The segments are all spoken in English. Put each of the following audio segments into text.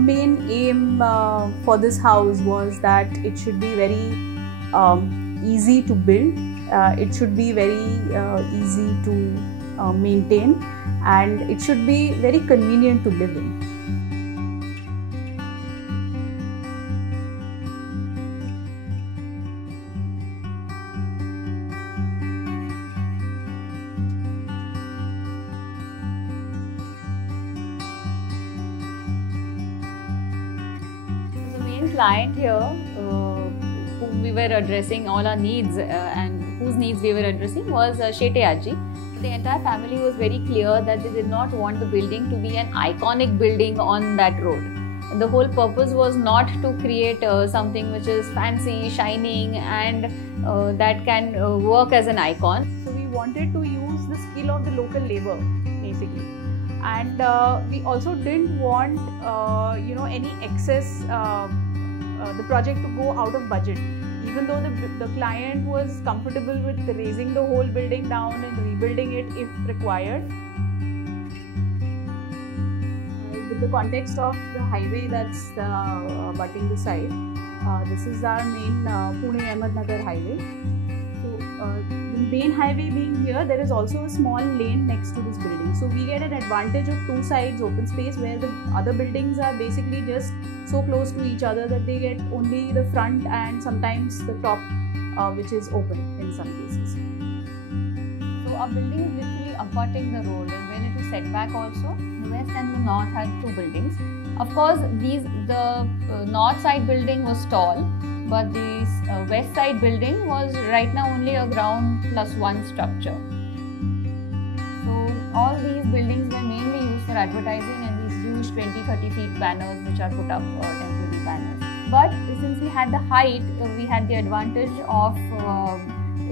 main aim for this house was that it should be very easy to build, it should be very easy to maintain, and it should be very convenient to live in. Client here whom we were addressing all our needs and whose needs we were addressing was Shete Aji. The entire family was very clear that they did not want the building to be an iconic building on that road. The whole purpose was not to create something which is fancy, shining, and that can work as an icon. So we wanted to use the skill of the local labor basically, and we also didn't want any excess the project to go out of budget, even though the client was comfortable with raising the whole building down and rebuilding it if required. With the context of the highway that's abutting the site, this is our main Pune-Ahmednagar highway. The main highway being here, there is also a small lane next to this building. So we get an advantage of two sides open space, where the other buildings are basically just so close to each other that they get only the front and sometimes the top which is open in some cases. So our building is literally abutting the road, and when it was set back also, the west and the north had two buildings. Of course, the north side building was tall, but this west side building was right now only a ground plus one structure. So all these buildings were mainly used for advertising and these huge 20-30 feet banners which are put up, temporary banners. But since we had the height, we had the advantage of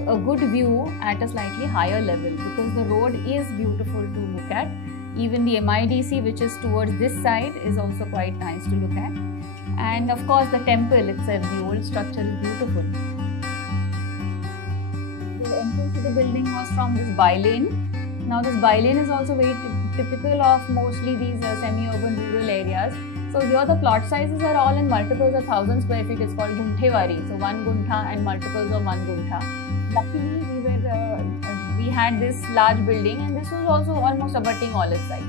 a good view at a slightly higher level, because the road is beautiful to look at. Even the MIDC, which is towards this side, is also quite nice to look at. And of course the temple itself, the old structure, is beautiful. The entrance to the building was from this by-lane. Now this by-lane is also very typical of mostly these semi-urban rural areas. So here the plot sizes are all in multiples of 1,000 square feet. It's called Gunthewari, so 1 guntha and multiples of 1 guntha. Luckily we had this large building, and this was also almost abutting all its sides.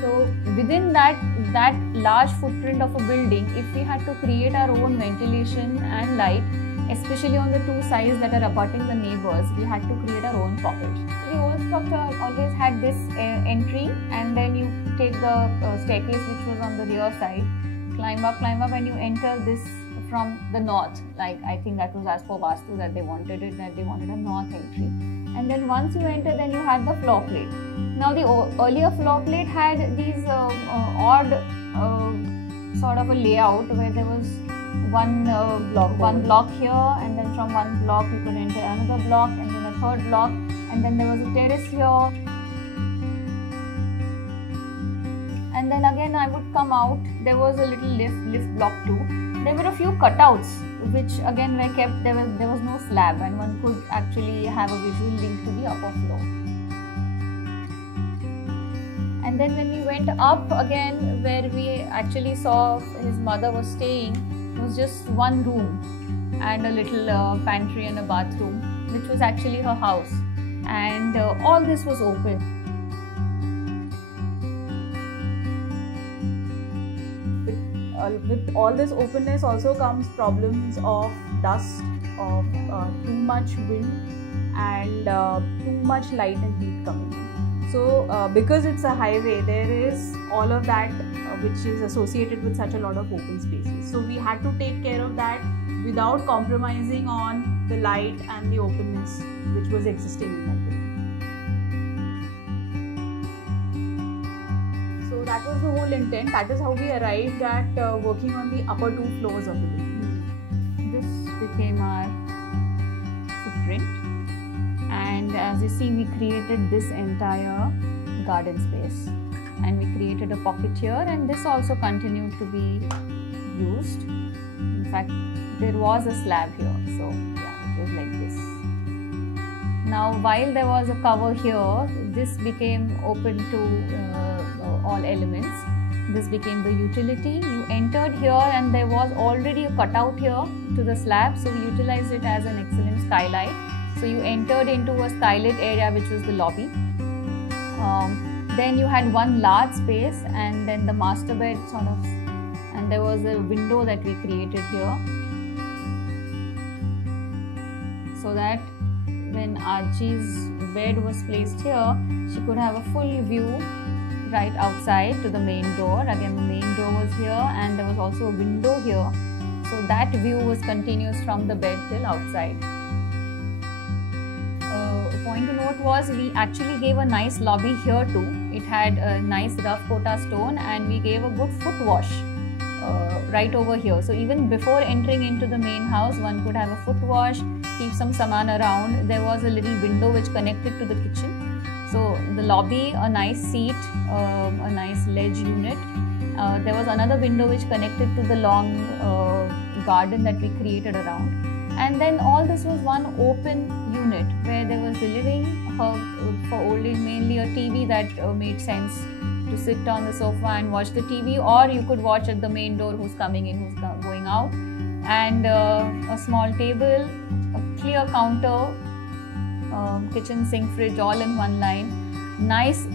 So within that large footprint of a building, if we had to create our own ventilation and light, especially on the two sides that are abutting the neighbors, we had to create our own pockets. The old structure always had this entry, and then you take the staircase which was on the rear side, climb up, and you enter this from the north. Like, I think that was as per Vastu that they wanted it, that they wanted a north entry. And then once you enter, then you had the floor plate. Now the earlier floor plate had these odd sort of a layout, where there was one block here, and then from one block you could enter another block, and then a third block, and then there was a terrace here. And then again I would come out, there was a little lift block too. There were a few cutouts which again were kept. There was no slab, and one could actually have a visual link to the upper floor. And then when we went up again, where we actually saw his mother was staying, it was just one room and a little pantry and a bathroom, which was actually her house. And all this was open. With all this openness also comes problems of dust, of too much wind, and too much light and heat coming in. So because it's a highway, there is all of that which is associated with such a lot of open spaces. So we had to take care of that without compromising on the light and the openness which was existing in that building. So that was the whole intent. That is how we arrived at working on the upper two floors of the building. This became our footprint, and as you see, we created this entire garden space, and we created a pocket here, and this also continued to be used. In fact, there was a slab here, so yeah, it was like this. Now, while there was a cover here, this became open to all elements, This became the utility. You entered here and there was already a cutout here to the slab, so we utilized it as an excellent skylight. So you entered into a skylit area which was the lobby. Then you had one large space and then the master bed sort of, and there was a window that we created here, so that when Archie's bed was placed here, she could have a full view right outside to the main door. Again, the main door was here and there was also a window here, so that view was continuous from the bed till outside. A point to note was we actually gave a nice lobby here too. It had a nice rough Kota stone and we gave a good foot wash right over here. So even before entering into the main house, one could have a foot wash, keep some saman around. There was a little window which connected to the kitchen. So the lobby, a nice seat, a nice ledge unit. There was another window which connected to the long garden that we created around. And then all this was one open unit where there was the living for old age, mainly a TV that made sense to sit on the sofa and watch the TV, or you could watch at the main door who's coming in, who's going out, and a small table, a clear counter, kitchen, sink, fridge all in one line, nice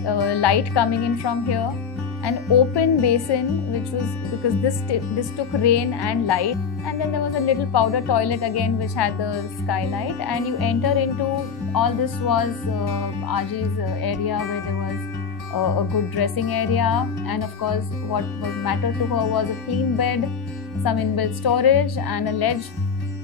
light coming in from here, an open basin which was, because this took rain and light, and then there was a little powder toilet again which had the skylight, and you enter into, all this was Aji's area where there was a good dressing area, and of course what mattered to her was a clean bed, some inbuilt storage and a ledge,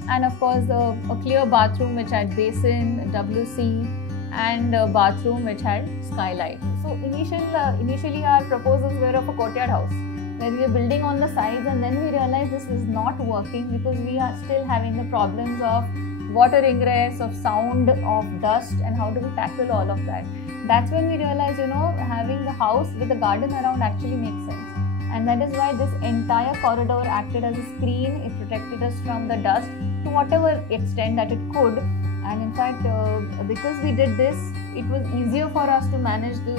and of course a clear bathroom which had basin, WC, and a bathroom which had skylight. So initially our proposals were of a courtyard house where we were building on the sides, and then we realized this is not working because we are still having the problems of water ingress, of sound, of dust, and how do we tackle all of that. That's when we realized, having the house with a garden around actually makes sense. And that is why this entire corridor acted as a screen. It protected us from the dust to whatever extent that it could. And in fact, because we did this, it was easier for us to manage the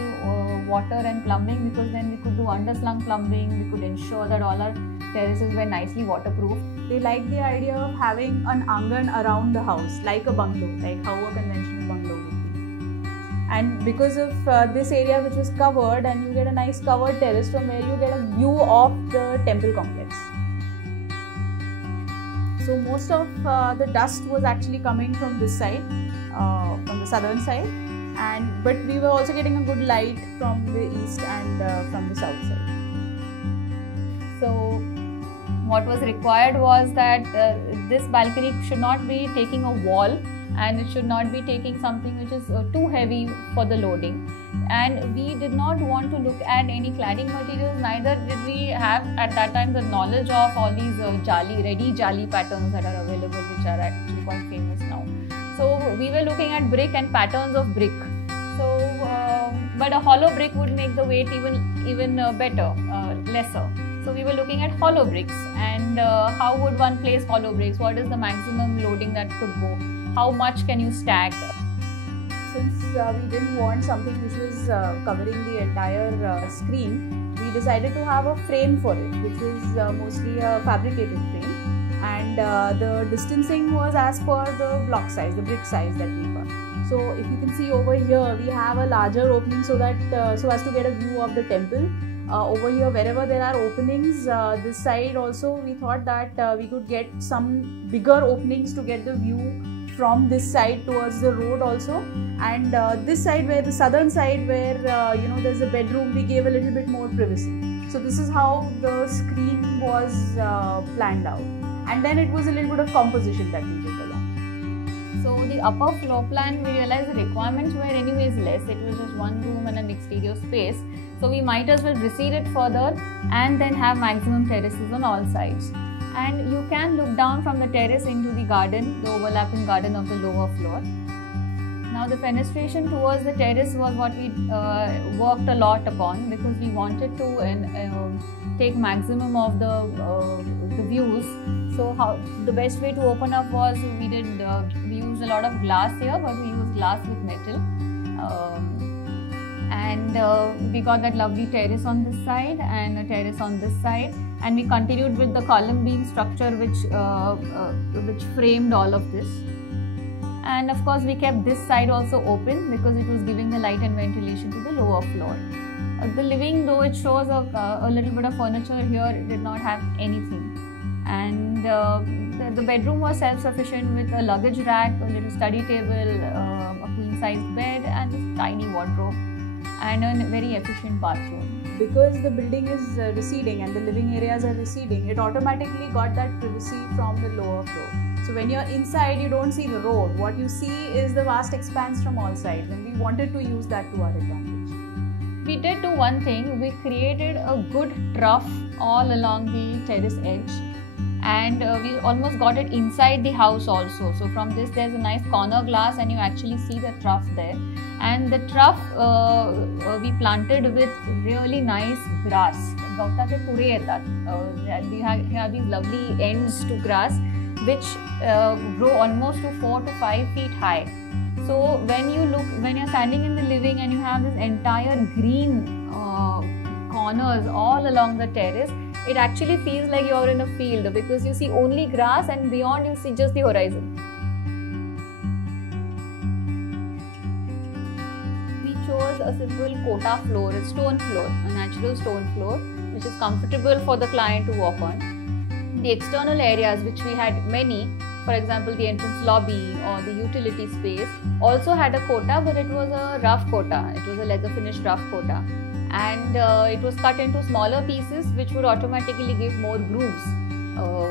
water and plumbing, because then we could do underslung plumbing. We could ensure that all our terraces were nicely waterproof. They liked the idea of having an angan around the house, like a bungalow, like how a conventional bungalow would be. And because of this area which was covered, and you get a nice covered terrace from where you get a view of the temple complex. So most of the dust was actually coming from this side, from the southern side, but we were also getting a good light from the east and from the south side. So what was required was that this balcony should not be taking a wall, and it should not be taking something which is too heavy for the loading. And we did not want to look at any cladding materials, neither did we have at that time the knowledge of all these ready jali patterns that are available, which are actually quite famous now. So we were looking at brick and patterns of brick. So, but a hollow brick would make the weight even better, lesser. So we were looking at hollow bricks, and how would one place hollow bricks? What is the maximum loading that could go? How much can you stack? Since we didn't want something which was covering the entire screen, we decided to have a frame for it, which was mostly a fabricated frame, and the distancing was as per the block size, the brick size that we got. So if you can see over here, we have a larger opening so that so as to get a view of the temple. Over here, wherever there are openings, this side also we thought that we could get some bigger openings to get the view from this side towards the road also, and this side, where the southern side where there's a bedroom, we gave a little bit more privacy. So this is how the screen was planned out, and then it was a little bit of composition that we did along. So the upper floor plan, we realized the requirements were anyways less. It was just one room and an exterior space, so we might as well recede it further and then have maximum terraces on all sides. And you can look down from the terrace into the garden, the overlapping garden of the lower floor. Now the fenestration towards the terrace was what we worked a lot upon, because we wanted to take maximum of the views. So the best way to open up was we used a lot of glass here, but we used glass with metal. and we got that lovely terrace on this side and a terrace on this side, and we continued with the column beam structure which framed all of this. And of course we kept this side also open because it was giving the light and ventilation to the lower floor. The living, though it shows a little bit of furniture here, it did not have anything. And the bedroom was self-sufficient with a luggage rack, a little study table, a queen-sized bed and a tiny wardrobe, and a very efficient bathroom. Because the building is receding and the living areas are receding, it automatically got that privacy from the lower floor. So when you're inside, you don't see the road. What you see is the vast expanse from all sides, and we wanted to use that to our advantage. We did do one thing. We created a good trough all along the terrace edge, and we almost got it inside the house also. So from this there's a nice corner glass and you actually see the trough there. And the trough we planted with really nice grass. Gauta ke pure yetat. We have these lovely ends to grass which grow almost to 4 to 5 feet high. So when you're standing in the living and you have this entire green corners all along the terrace, it actually feels like you're in a field because you see only grass and beyond you see just the horizon. We chose a simple kota floor, a stone floor, a natural stone floor, which is comfortable for the client to walk on. The external areas, which we had many, for example the entrance lobby or the utility space, also had a kota, but it was a rough kota. It was a leather finished rough kota, and it was cut into smaller pieces which would automatically give more grooves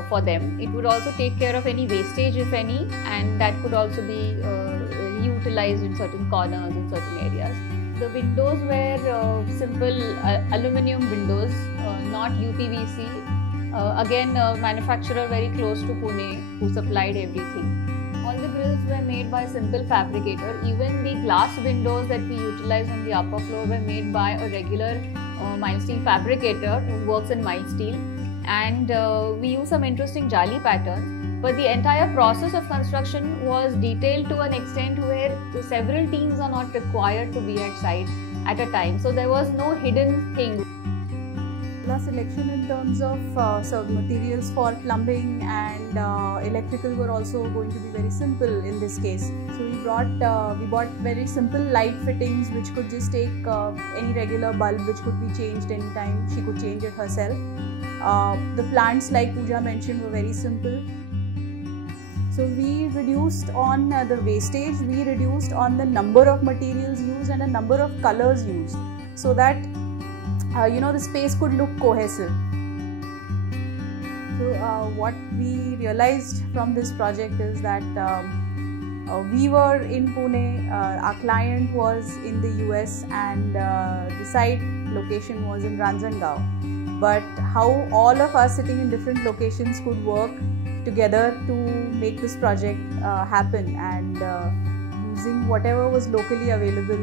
for them. It would also take care of any wastage if any, and that could also be utilized in certain corners in certain areas. The windows were simple aluminium windows, not UPVC. Again, a manufacturer very close to Pune who supplied everything. All the grills were made by a simple fabricator. Even the glass windows that we utilized on the upper floor were made by a regular mild steel fabricator who works in mild steel. And we used some interesting jali patterns. But the entire process of construction was detailed to an extent where several teams are not required to be at site at a time. So there was no hidden thing. The selection in terms of materials for plumbing and electrical were also going to be very simple in this case. So we bought very simple light fittings which could just take any regular bulb which could be changed anytime. She could change it herself. The plants, like Pooja mentioned, were very simple. So we reduced on the wastage, we reduced on the number of materials used and the number of colors used, so that the space could look cohesive. So what we realized from this project is that we were in Pune, our client was in the US, and the site location was in Ranjangaon. But how all of us sitting in different locations could work together to make this project happen, and using whatever was locally available,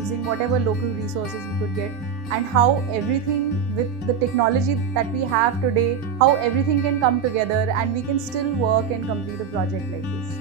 using whatever local resources we could get, and how everything with the technology that we have today, how everything can come together and we can still work and complete a project like this.